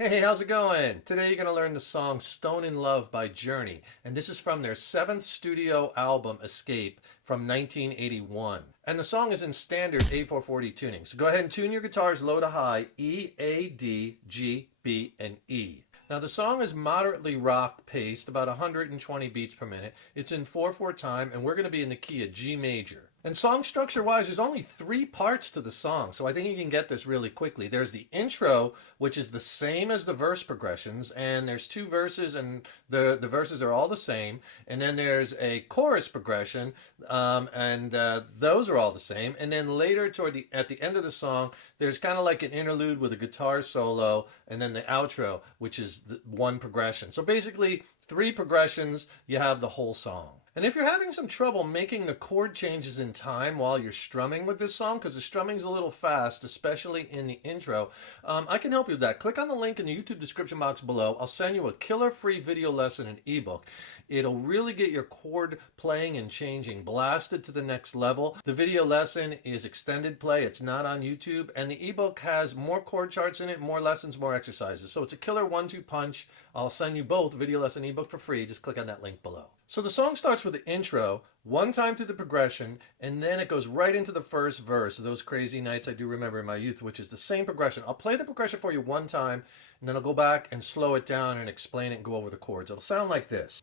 Hey, how's it going? Today you're going to learn the song Stone in Love by Journey, and this is from their seventh studio album, Escape, from 1981. And the song is in standard A440 tuning. So go ahead and tune your guitars low to high, E, A, D, G, B, and E. Now the song is moderately rock paced, about 120 beats per minute. It's in 4/4 time, and we're going to be in the key of G major. And song structure wise, there's only 3 parts to the song, so I think you can get this really quickly. There's the intro, which is the same as the verse progressions, and there's 2 verses, and the verses are all the same. And then there's a chorus progression, and those are all the same. And then later, at the end of the song, there's kind of like an interlude with a guitar solo, and then the outro, which is one progression. So basically, 3 progressions, you have the whole song. And if you're having some trouble making the chord changes in time while you're strumming with this song, because the strumming's a little fast, especially in the intro, I can help you with that. Click on the link in the YouTube description box below. I'll send you a killer free video lesson and ebook. It'll really get your chord playing and changing blasted to the next level. The video lesson is extended play. It's not on YouTube. And the ebook has more chord charts in it, more lessons, more exercises. So it's a killer 1-2 punch. I'll send you both video lesson and ebook for free. Just click on that link below. So the song starts with the intro, 1 time through the progression, and then it goes right into the first verse, Those Crazy Nights I Do Remember in My Youth, which is the same progression. I'll play the progression for you 1 time, and then I'll go back and slow it down and explain it and go over the chords. It'll sound like this.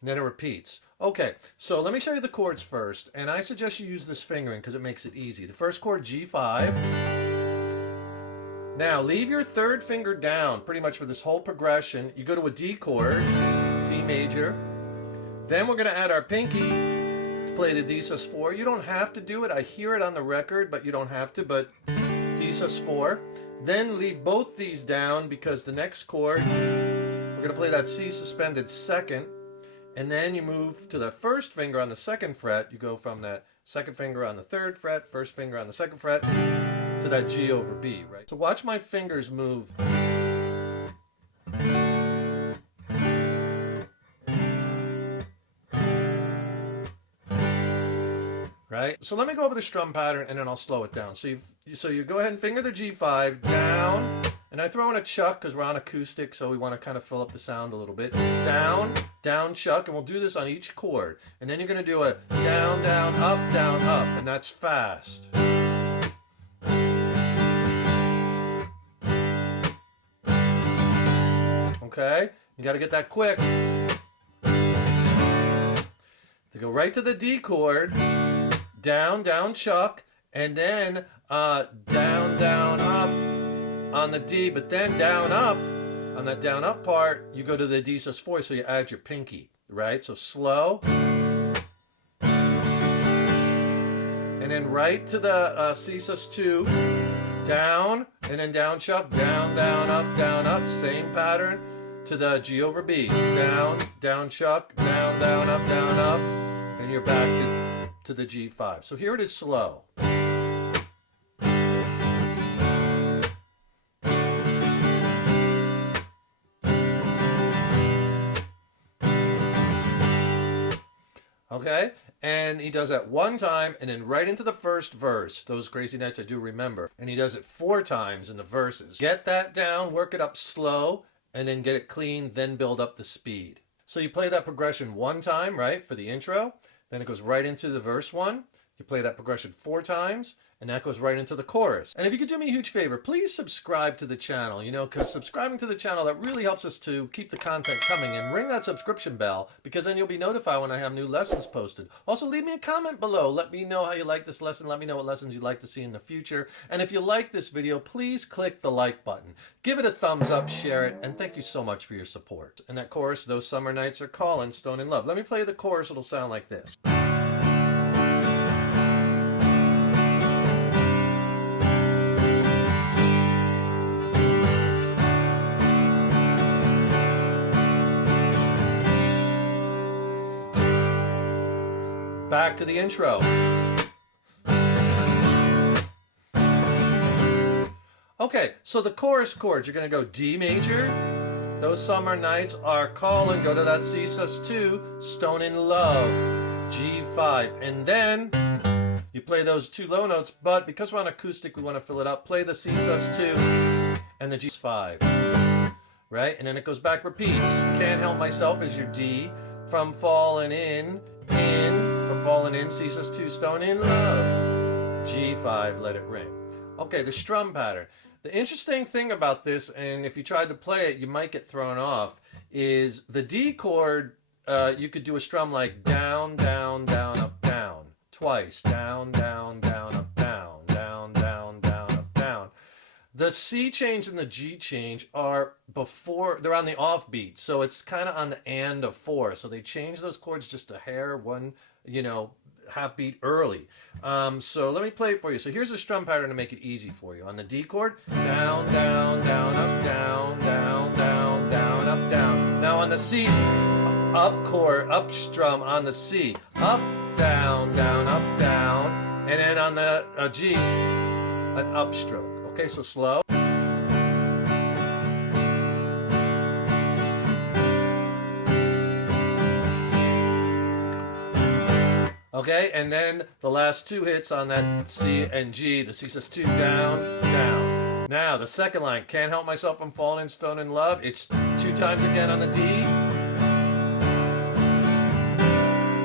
And then it repeats. Okay, so let me show you the chords first, and I suggest you use this fingering because it makes it easy. The first chord, G5. Now, leave your 3rd finger down pretty much for this whole progression. You go to a D chord, D major. Then we're going to add our pinky to play the D sus4. You don't have to do it. I hear it on the record, but you don't have to. But D sus4. Then leave both these down because the next chord, we're going to play that C suspended 2nd. And then you move to the 1st finger on the 2nd fret. You go from that 2nd finger on the 3rd fret, 1st finger on the 2nd fret, to that G over B, right? So watch my fingers move. Right? So let me go over the strum pattern and then I'll slow it down. So you go ahead and finger the G5 down, and I throw in a chuck because we're on acoustic, so we want to kind of fill up the sound a little bit. Down, down, chuck, and we'll do this on each chord. And then you're going to do a down, down, up, and that's fast. Okay? You got to get that quick. To go right to the D chord, down, down, chuck, and then down, down, up on the D, but then down, up. On that down, up part, you go to the D sus4, so you add your pinky, right? So slow. And then right to the C sus2, down, and then down, chuck, down, up, same pattern to the G over B, down, down, chuck, down, up, and you're back to the G5. So here it is slow. Okay, and he does that 1 time and then right into the 1st verse, Those Crazy Nights I Do Remember, and he does it 4 times in the verses. Get that down, work it up slow, and then get it clean, then build up the speed. So you play that progression 1 time, right, for the intro, then it goes right into the verse 1. You play that progression 4 times, and that goes right into the chorus. And if you could do me a huge favor, please subscribe to the channel, because subscribing to the channel, that really helps us to keep the content coming, and ring that subscription bell, because then you'll be notified when I have new lessons posted. Also, leave me a comment below. Let me know how you like this lesson. Let me know what lessons you'd like to see in the future. And if you like this video, please click the like button. Give it a thumbs up, share it, and thank you so much for your support. And that chorus, Those Summer Nights Are Calling, Stone in Love. Let me play the chorus. It'll sound like this. Back to the intro. Okay, so the chorus chords, you're going to go D major, Those Summer Nights Are Calling, go to that C sus2, Stone in Love. G5, and then you play those two low notes, but because we're on acoustic, we want to fill it up. Play the C sus2 and the G5, right? And then it goes back, repeats. Can't Help Myself is your D. From Falling In, from Falling In, C sus2, Stone in Love, G5, Let It Ring. Okay, the strum pattern. The interesting thing about this, and if you tried to play it, you might get thrown off, is the D chord, you could do a strum like down, down, down, up, down, twice, down, down, down, up, down, down, down, down, up, down. The C change and the G change are before, they're on the offbeat, so it's kind of on the and of 4, so they change those chords just a hair, one, half beat early. So let me play it for you. So here's a strum pattern to make it easy for you. On the D chord, down, down, down, up, down, down, down, down, up, down. Now on the C, up chord, up strum on the C, up, down, down, up, down, and then on the G, an upstroke. Okay, so slow. Okay, and then the last two hits on that C and G, the C sus2, down, down. Now, the second line, Can't Help Myself, I'm Falling in, Stone in Love. It's 2 times again on the D.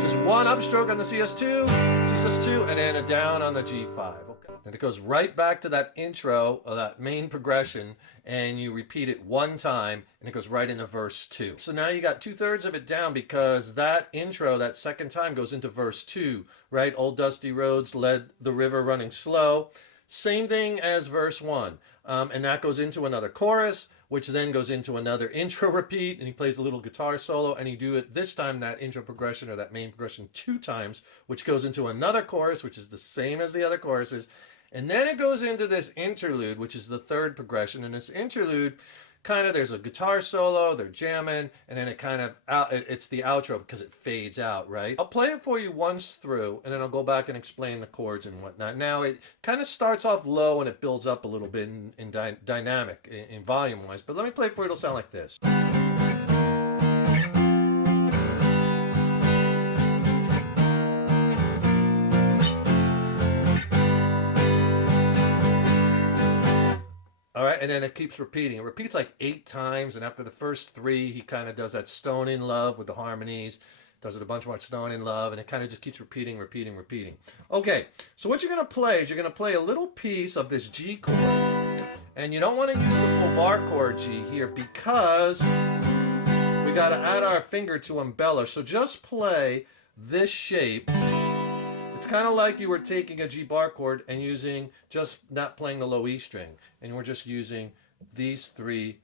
Just one upstroke on the C sus2, and then a down on the G5. Okay. And it goes right back to that intro, or that main progression, and you repeat it 1 time, and it goes right into verse 2. So now you got 2/3 of it down because that intro, that second time, goes into verse 2, right? Old dusty roads led the river running slow. Same thing as verse 1. And that goes into another chorus, which then goes into another intro repeat, and he plays a little guitar solo, and you do it this time, that intro progression or that main progression 2 times, which goes into another chorus, which is the same as the other choruses. And then it goes into this interlude, which is the 3rd progression. And this interlude, kind of, there's a guitar solo, they're jamming, and then it kind of, it's the outro because it fades out, right? I'll play it for you once through, and then I'll go back and explain the chords and whatnot. Now, it kind of starts off low, and it builds up a little bit in dynamic, in volume-wise. But let me play it for you, it'll sound like this. All right, and then it keeps repeating. It repeats like 8 times, and after the first 3, he kind of does that Stone in Love with the harmonies, does it a bunch more, Stone in Love, and it kind of just keeps repeating, repeating, repeating. Okay, so what you're going to play is you're going to play a little piece of this G chord, and you don't want to use the full bar chord G here because we got to add our finger to embellish. So just play this shape. It's kind of like you were taking a G bar chord and just not playing the low E string, and we're just using these 3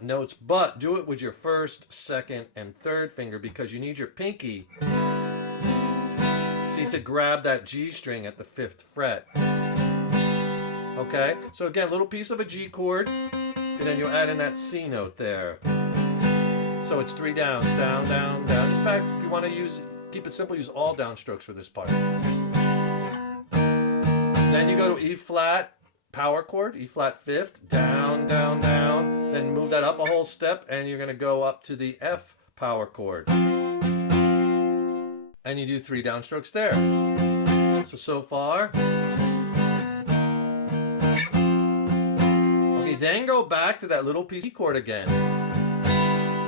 notes, but do it with your 1st, 2nd, and 3rd finger because you need your pinky, see, to grab that G string at the 5th fret. Okay, so again, little piece of a G chord, and then you add in that C note there. So it's 3 downs, down, down, down. In fact, if you want to keep it simple, use all downstrokes for this part. Then you go to E flat, power chord, E flat 5th, down, down, down. Then move that up a whole step, and you're going to go up to the F power chord. And you do 3 downstrokes there. So far. Okay, then go back to that little piece of E chord again.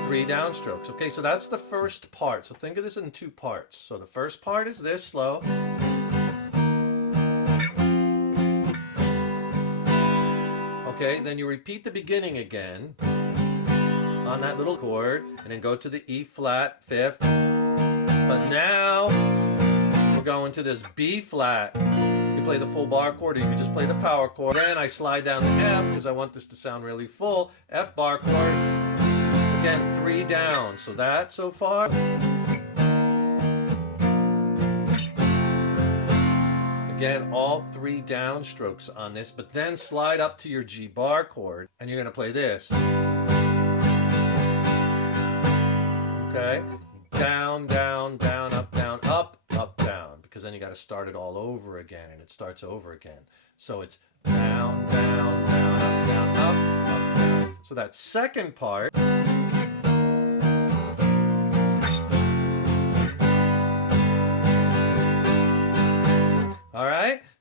3 downstrokes. Okay, so that's the first part. So think of this in 2 parts. So the first part is this, slow. Okay, then you repeat the beginning again on that little chord, and then go to the E flat 5th. But now we're going to this B flat. You can play the full bar chord, or you can just play the power chord. Then I slide down to F because I want this to sound really full. F bar chord. Again, 3 down. So that so far. Again, all 3 downstrokes on this, but then slide up to your G bar chord, and you're going to play this. Okay? Down, down, down, up, down, up, up, down. Because then you got to start it all over again, and it starts over again. So it's down, down, down, up, down, up, up, down. So that second part.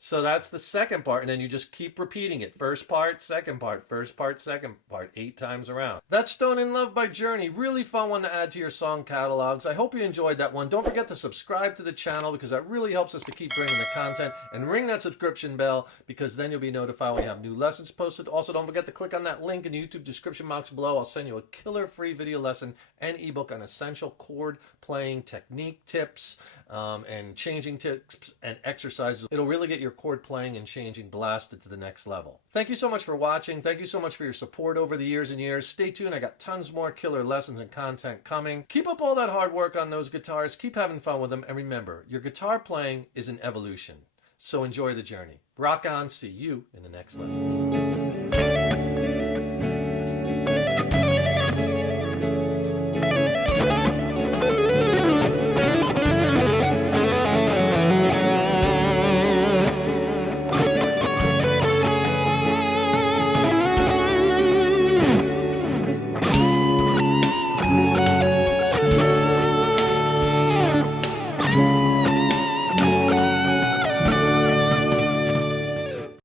So that's the second part, and then you just keep repeating it. First part, second part, first part, second part, 8 times around. That's Stone in Love by Journey. Really fun one to add to your song catalogs. I hope you enjoyed that one. Don't forget to subscribe to the channel because that really helps us to keep bringing the content, and ring that subscription bell because then you'll be notified when we have new lessons posted. Also, don't forget to click on that link in the YouTube description box below. I'll send you a killer free video lesson and ebook on essential chord playing technique tips and changing tips and exercises. It'll really get your chord playing and changing blasted to the next level. Thank you so much for watching. Thank you so much for your support over the years and years. Stay tuned. I got tons more killer lessons and content coming. Keep up all that hard work on those guitars. Keep having fun with them. And remember, your guitar playing is an evolution. So enjoy the journey. Rock on. See you in the next lesson.